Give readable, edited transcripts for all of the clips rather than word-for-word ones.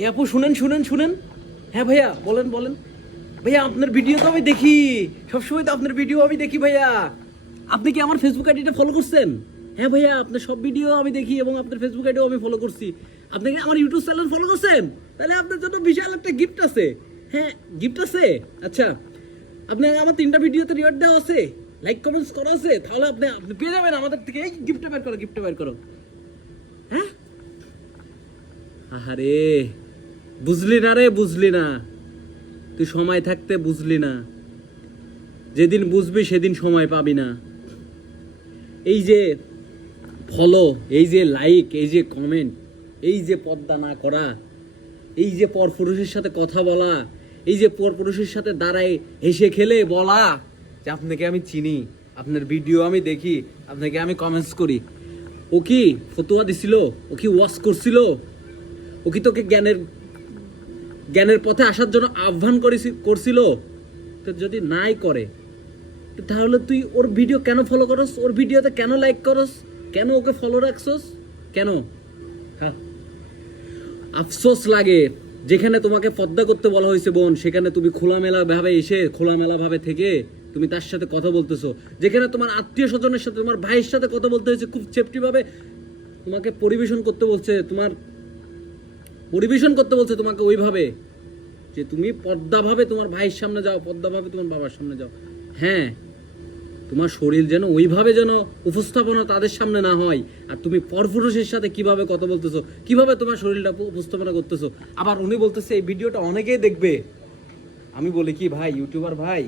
এ আপু শুনেন শুনেন শুনেন। হ্যাঁ ভাইয়া বলেন বলেন। ভাইয়া আপনার ভিডিও তো আমি দেখি, সবসময় তো আপনার ভিডিও আমি দেখি ভাইয়া। আপনি কি আমার ফেসবুক আইডিটা ফলো করছেন? হ্যাঁ ভাইয়া, আপনার সব ভিডিও আমি দেখি এবং আপনার ফেসবুক আইডিও আমি ফলো করছি। আপনি কি আমার ইউটিউব চ্যানেল ফলো করছেন? তাহলে আপনার জন্য বিশাল একটা গিফট আছে। হ্যাঁ গিফট আছে। আচ্ছা, আপনি আমার 3টা ভিডিওতে রিওয়ার্ড দেওয়া আছে, লাইক কমেন্টস করা আছে, তাহলে আপনি আপনি পেয়ে যাবেন আমাদের থেকে। এই গিফটটা বের করো, গিফটটা বের করো। হ্যাঁ আরে বুঝলি না রে, বুঝলি না তুই, সময় থাকতে বুঝলি না, যেদিন বুঝবি সেদিন সময় পাবি না। এই যে ফলো, এই যে লাইক, এই যে কমেন্ট, এই যে পর্দা না করা, এই যে পরপুরুষের সাথে কথা বলা, এই যে পরপুরুষের সাথে দাঁড়ায় হেসে খেলে বলা যে আপনাকে আমি চিনি, আপনার ভিডিও আমি দেখি, আপনাকে আমি কমেন্টস করি। ও কি ফতোয়া দিছিল? ও কি ওয়াশ করছিল? ও কি তোকে জ্ঞানের জ্ঞানের পথে আসার জন্য আহ্বান করছিল? তো যদি নাই করে তাহলে তুই ওর ভিডিও কেন ফলো করস? ওর ভিডিওতে কেন লাইক করস? কেন ওকে ফলো রাখছস? কেন? হ্যাঁ, আফসোস লাগে যেখানে তোমাকে পর্দা করতে বলা হয়েছে বোন, সেখানে তুমি খোলামেলা ভাবে এসে, খোলামেলা ভাবে থেকে তুমি তার সাথে কথা বলতেছো। যেখানে তোমার আত্মীয় স্বজনের সাথে, তোমার ভাইয়ের সাথে কথা বলতে হয়েছে, খুব সেফটি ভাবে তোমাকে পরিবেশন করতে বলছে, পরিবেশন করতে বলছে তোমাকে ওইভাবে যে তুমি পর্দাভাবে তোমার ভাইয়ের সামনে যাও, পর্দাভাবে তোমার বাবার সামনে যাও। হ্যাঁ, তোমার শরীর যেন ওইভাবে যেন উপস্থাপনা তাদের সামনে না হয়। আর তুমি পরপুরুষের সাথে কিভাবে কথা বলতেছো, কিভাবে তোমার শরীরটা উপস্থাপনা করতেছো। আবার উনি বলতেছে এই ভিডিওটা অনেকেই দেখবে। আমি বলি কি ভাই, ইউটিউবার ভাই,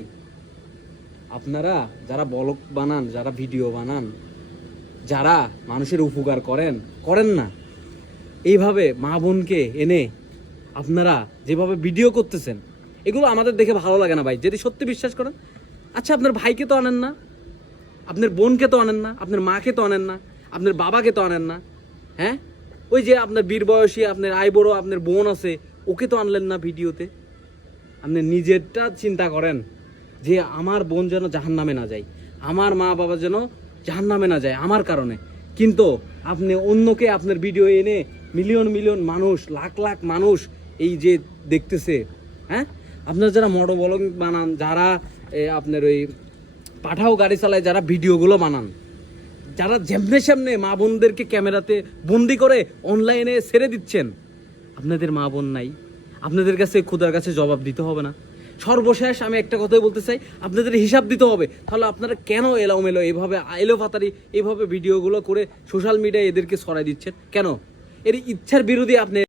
আপনারা যারা ব্লগ বানান, যারা ভিডিও বানান, যারা মানুষের উপকার করেন না, এইভাবে মা বোনকে এনে আপনারা যেভাবে ভিডিও করতেছেন, এগুলো আমাদের দেখে ভালো লাগে না ভাই। যদি সত্যি বিশ্বাস করেন, আচ্ছা আপনার ভাইকে তো আনেন না, আপনার বোনকে তো আনেন না, আপনার মাকে তো আনেন না, আপনার বাবাকে তো আনেন না। হ্যাঁ, ওই যে আপনার বীর বয়সী, আপনার আই বড়, আপনার বোন আছে, ওকে তো আনলেন না ভিডিওতে। আপনি নিজেরটা চিন্তা করেন যে আমার বোন যেন জাহান্নামে না যায়, আমার মা বাবা যেন জাহান্নামে না যায় আমার কারণে। কিন্তু আপনি অন্যকে আপনার ভিডিও এনে মিলিয়ন মিলিয়ন মানুষ, লাখ লাখ মানুষ এই যে দেখতেছে। হ্যাঁ, আপনার যারা মোটো ব্লগ বানান, যারা আপনার ওই পাঠাও গাড়ি চালায়, যারা ভিডিওগুলো বানান, যারা যেমনে সামনে মা বোনদেরকে ক্যামেরাতে বন্দি করে অনলাইনে ছেড়ে দিচ্ছেন, আপনাদের মা বোন নাই? আপনাদের কাছে খোদার কাছে জবাব দিতে হবে না? সর্বশেষ আমি একটা কথাই বলতে চাই, আপনাদের হিসাব দিতে হবে। তাহলে আপনারা কেন এলোমেলো এইভাবে এলোপাতারি এইভাবে ভিডিওগুলো করে সোশ্যাল মিডিয়ায় এদেরকে ছড়াই দিচ্ছেন কেন? এর ইচ্ছার বিরোধী আপনি